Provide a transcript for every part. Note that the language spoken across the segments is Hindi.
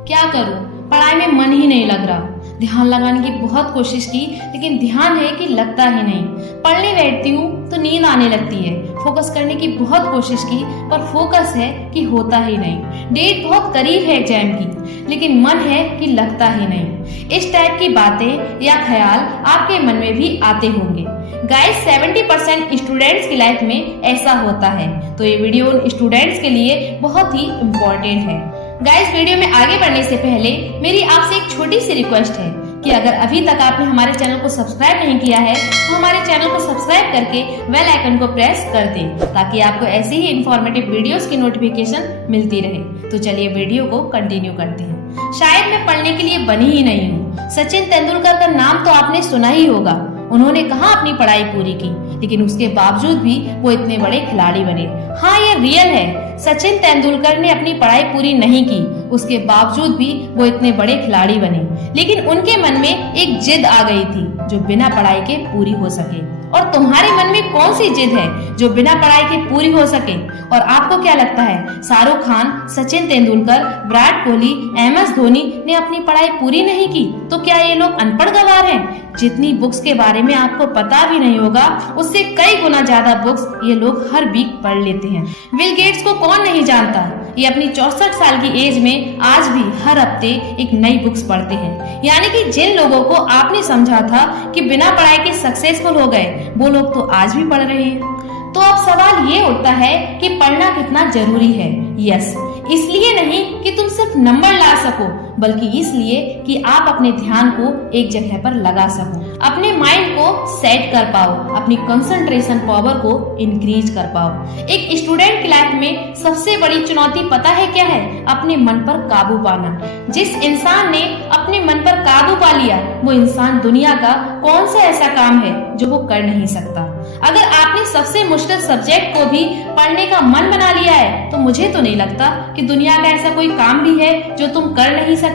क्या करूं, पढ़ाई में मन ही नहीं लग रहा। ध्यान लगाने की बहुत कोशिश की लेकिन ध्यान है कि लगता ही नहीं। पढ़ने बैठती हूँ तो नींद आने लगती है। फोकस करने की बहुत कोशिश की पर फोकस है कि होता ही नहीं। डेट बहुत करीब है एग्जाम की लेकिन मन है कि लगता ही नहीं। इस टाइप की बातें या ख्याल आपके मन में भी आते होंगे। गाइस 70% स्टूडेंट्स की लाइफ में ऐसा होता है, तो ये वीडियो उन स्टूडेंट्स के लिए बहुत ही इम्पोर्टेंट है। गाइस वीडियो में आगे बढ़ने से पहले मेरी आपसे एक छोटी सी रिक्वेस्ट है कि अगर अभी तक आपने हमारे चैनल को सब्सक्राइब नहीं किया है तो हमारे चैनल को सब्सक्राइब करके बेल आइकन को प्रेस कर दें ताकि आपको ऐसे ही इंफॉर्मेटिव वीडियोस की नोटिफिकेशन मिलती रहे। तो चलिए वीडियो को कंटिन्यू करते हैं। शायद मैं पढ़ने के लिए बनी ही नहीं हूँ। सचिन तेंदुलकर का नाम तो आपने सुना ही होगा। उन्होंने कहाँ अपनी पढ़ाई पूरी की लेकिन उसके बावजूद भी वो इतने बड़े खिलाड़ी बने। हाँ ये रियल है, सचिन तेंदुलकर ने अपनी पढ़ाई पूरी नहीं की, उसके बावजूद भी वो इतने बड़े खिलाड़ी बने। लेकिन उनके मन में एक जिद आ गई थी जो बिना पढ़ाई के पूरी हो सके। और तुम्हारे मन में कौन सी जिद है जो बिना पढ़ाई के पूरी हो सके? और आपको क्या लगता है शाहरुख खान, सचिन तेंदुलकर, विराट कोहली, MS धोनी ने अपनी पढ़ाई पूरी नहीं की तो क्या ये लोग अनपढ़ गवार हैं? जितनी बुक्स के बारे में आपको पता भी नहीं होगा उससे कई गुना ज्यादा बुक्स ये लोग हर वीक पढ़ लेते हैं। बिल गेट्स को कौन नहीं जानता, ये अपनी 64 साल की एज में आज भी हर हफ्ते एक नई बुक्स पढ़ते हैं। यानी कि जिन लोगों को आपने समझा था कि बिना पढ़ाई के सक्सेसफुल हो गए वो लोग तो आज भी पढ़ रहे हैं। तो अब सवाल ये उठता है कि पढ़ना कितना जरूरी है। यस, इसलिए नहीं कि तुम सिर्फ नंबर ला सको बल्कि इसलिए कि आप अपने ध्यान को एक जगह पर लगा सको, अपने माइंड को सेट कर पाओ, अपनी कंसंट्रेशन पावर को इंक्रीज कर पाओ। एक स्टूडेंट की लाइफ में सबसे बड़ी चुनौती पता है क्या है? अपने मन पर काबू पाना। जिस इंसान ने अपने मन पर काबू पा लिया वो इंसान दुनिया का कौन सा ऐसा काम है जो वो कर नहीं सकता। अगर आपने सबसे मुश्किल सब्जेक्ट को भी पढ़ने का मन बना लिया है तो मुझे तो नहीं लगता कि दुनिया का ऐसा कोई काम भी है जो तुम कर नहीं सकते।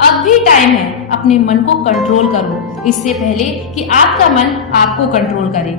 अब भी टाइम है, अपने मन को कंट्रोल करो इससे पहले कि आपका मन आपको कंट्रोल करे।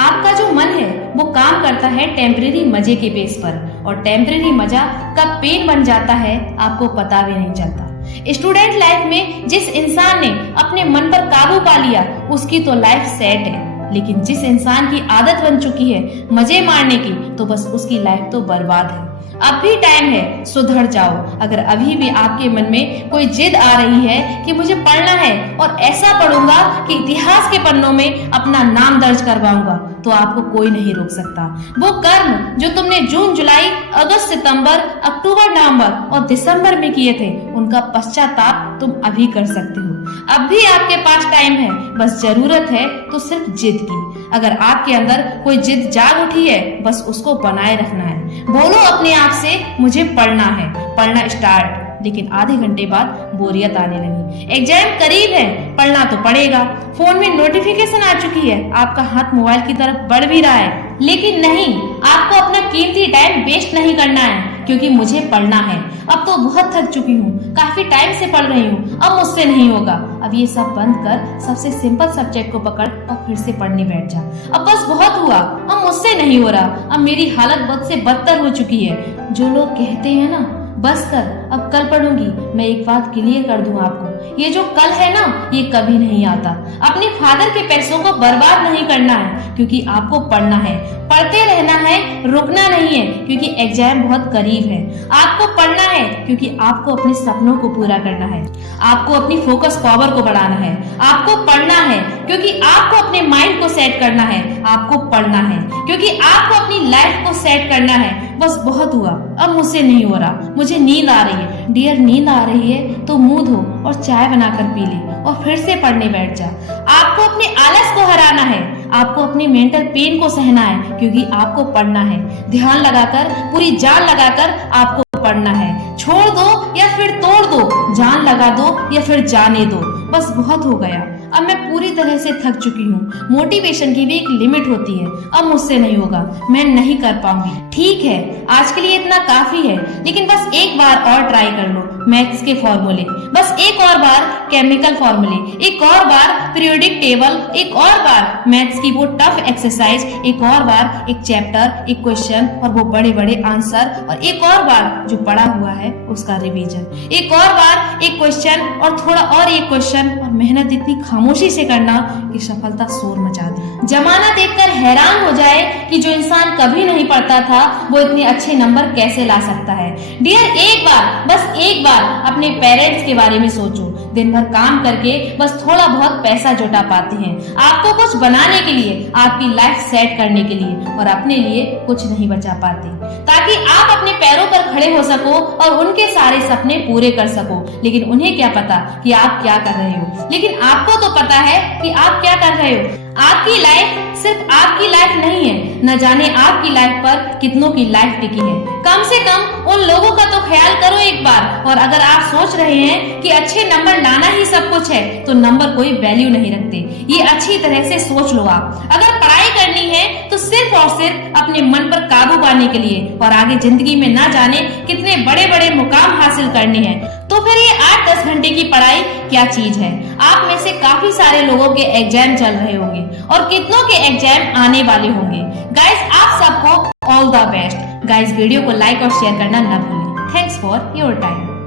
आपका जो मन है वो काम करता है टेम्परेरी मजे के बेस पर और टेम्परेरी मजा कब पेन बन जाता है आपको पता भी नहीं चलता। स्टूडेंट लाइफ में जिस इंसान ने अपने मन पर काबू पा लिया उसकी तो लाइफ सेट है, लेकिन जिस इंसान की आदत बन चुकी है मजे मारने की तो बस उसकी लाइफ तो बर्बाद है। अब भी टाइम है, सुधर जाओ। अगर अभी भी आपके मन में कोई जिद आ रही है कि मुझे पढ़ना है और ऐसा पढ़ूंगा कि इतिहास के पन्नों में अपना नाम दर्ज करवाऊंगा तो आपको कोई नहीं रोक सकता। वो कर्म जो तुमने जून, जुलाई, अगस्त, सितंबर, अक्टूबर, नवंबर और दिसंबर में किए थे उनका पश्चाताप तुम अभी कर सकते हो। अब भी आपके पास टाइम है, बस जरूरत है तो सिर्फ जिद की। अगर आपके अंदर कोई जिद जाग उठी है बस उसको बनाए रखना है। बोलो अपने आप से मुझे पढ़ना है, पढ़ना स्टार्ट। लेकिन आधे घंटे बाद बोरियत आने लगी। एग्जाम करीब है, पढ़ना तो पड़ेगा। फोन में नोटिफिकेशन आ चुकी है, आपका हाथ मोबाइल की तरफ बढ़ भी रहा है। लेकिन नहीं, आपको अपना कीमती टाइम वेस्ट नहीं करना है क्योंकि मुझे पढ़ना है। अब तो बहुत थक चुकी हूँ, काफी टाइम से पढ़ रही हूँ, अब मुझसे नहीं होगा। अब ये सब बंद कर सबसे सिंपल सब्जेक्ट को पकड़ और फिर से पढ़ने बैठ जा। अब बस बहुत हुआ, अब मुझसे नहीं हो रहा, अब मेरी हालत बद से बदतर हो चुकी है। जो लोग कहते हैं ना बस कर, अब कल पढ़ूंगी, मैं एक बात क्लियर कर दूं आपको, ये जो कल है ना ये कभी नहीं आता। अपने फादर के पैसों को बर्बाद नहीं करना है क्योंकि आपको पढ़ना है, पढ़ते रहना है, रुकना नहीं है क्योंकि एग्जाम बहुत करीब है। आपको पढ़ना है क्योंकि आपको अपने सपनों को पूरा करना है, आपको अपनी फोकस पावर को बढ़ाना है। आपको पढ़ना है क्योंकि आपको अपने माइंड को सेट करना है। आपको पढ़ना है क्योंकि आपको अपनी लाइफ को सेट करना है। बस बहुत हुआ, अब मुझसे नहीं हो रहा, मुझे नींद आ रही है। डियर, नींद आ रही है तो मुंह धो और चाय बनाकर पी ले और फिर से पढ़ने बैठ जा। आपको अपने आलस को हराना है, आपको अपनी मेंटल पेन को सहना है क्योंकि आपको पढ़ना है। ध्यान लगाकर, पूरी जान लगाकर आपको पढ़ना है। छोड़ दो या फिर तोड़ दो, जान लगा दो या फिर जाने दो, बस बहुत हो गया। अब मैं पूरी तरह से थक चुकी हूँ। मोटिवेशन की भी एक लिमिट होती है। अब मुझसे नहीं होगा, मैं नहीं कर पाऊंगी। ठीक है, आज के लिए इतना काफी है, लेकिन बस एक बार और ट्राई कर लो मैथ्स के फॉर्मूले, बस एक और बार केमिकल फॉर्मूले, एक और बार पीरियोडिक टेबल, एक और बार मैथ्स की वो टफ एक्सरसाइज, एक और बार एक चैप्टर, एक क्वेश्चन और वो बड़े बड़े आंसर, और एक और बार जो पढ़ा हुआ है उसका रिवीजन, एक और बार एक क्वेश्चन और थोड़ा और एक क्वेश्चन, और मेहनत इतनी खामोशी से करना कि सफलता शोर मचा दे। जमाना देखकर हैरान हो जाए कि जो इंसान कभी नहीं पढ़ता था वो इतने अच्छे नंबर कैसे ला सकता है। डियर, एक बार, बस एक बार अपने पेरेंट्स के बारे में सोचो। दिन भर काम करके बस थोड़ा बहुत पैसा जुटा पाते हैं आपको कुछ बनाने के लिए, आपकी लाइफ सेट करने के लिए, और अपने लिए कुछ नहीं बचा पाते ताकि आप अपने पैरों पर खड़े हो सको और उनके सारे सपने पूरे कर सको। लेकिन उन्हें क्या पता कि आप क्या कर रहे हो, लेकिन आपको तो पता है कि आप क्या कर रहे हो। आपकी लाइफ सिर्फ आपकी लाइफ नहीं है, न जाने आपकी लाइफ पर कितनों की लाइफ टिकी है। कम से कम उन लोगों का तो ख्याल करो एक बार। और अगर आप सोच रहे हैं कि अच्छे नंबर लाना ही सब कुछ है, तो नंबर कोई वैल्यू नहीं रखते। ये अच्छी तरह से सोच लो आप। अगर पढ़ाई करनी है तो सिर्फ और सिर्फ अपने मन पर काबू पाने के लिए, और आगे जिंदगी में ना जाने कितने बड़े बड़े मुकाम हासिल करने हैं। तो फिर ये 8-10 घंटे की पढ़ाई क्या चीज है। आप में से काफी सारे लोगों के एग्जाम चल रहे होंगे और कितनों के एग्जाम आने वाले होंगे। गाइस, आप सबको all the best. Guys, video को लाइक और शेयर करना न भूलें। Thanks for your time.